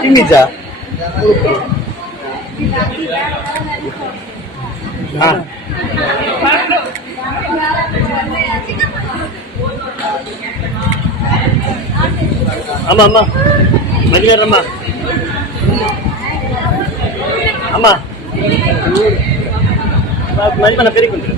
Timija. Ah. Ama. Majir ama. Ama. Mari mana peri kuntu.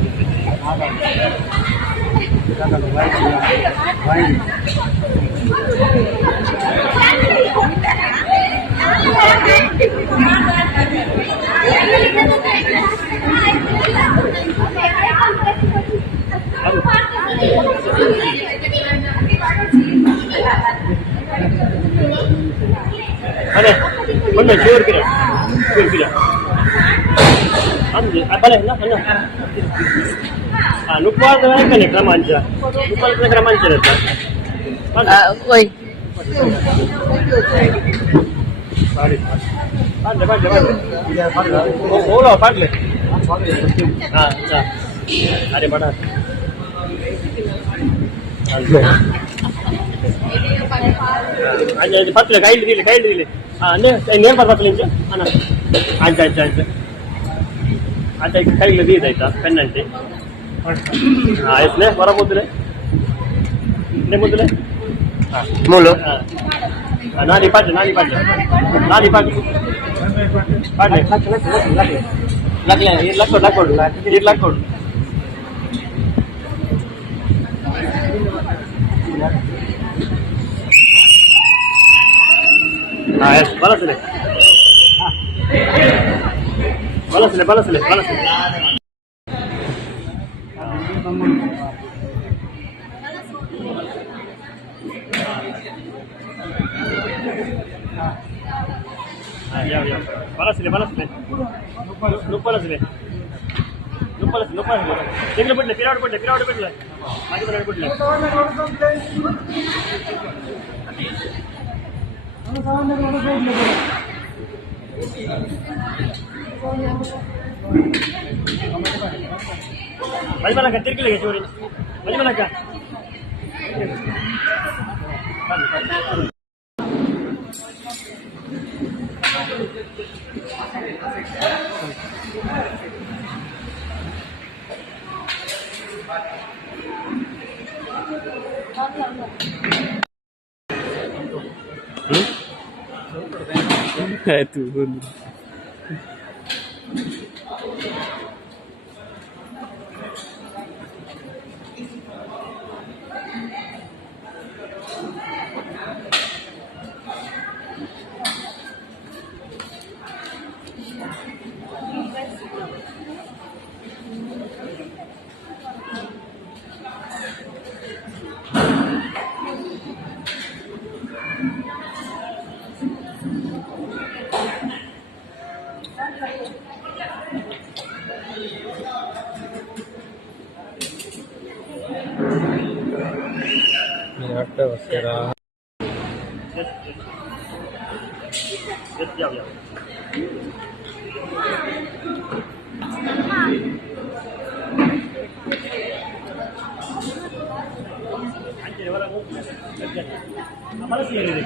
Ada, mana jauh kira. Apa lah, lupa dengan kan keramaja. Lupa dengan keramaja ada. Oi. Padle. Oh, padle. Ada mana? Aja di padle, kail dile. Ni padle aja. Ana. Aja. Ada kail dile ita, pen nanti. Isne bara mudle. Ne mudle. Mulu. Nani padle. Lakod. Balas. Ya. Balas. Lupa. Tinggal pedle, kira pedle. Maju pedle. Maju mana kan tirki lagi curi. Maju mana kan? Itu pun. Ya. Apa sih ini?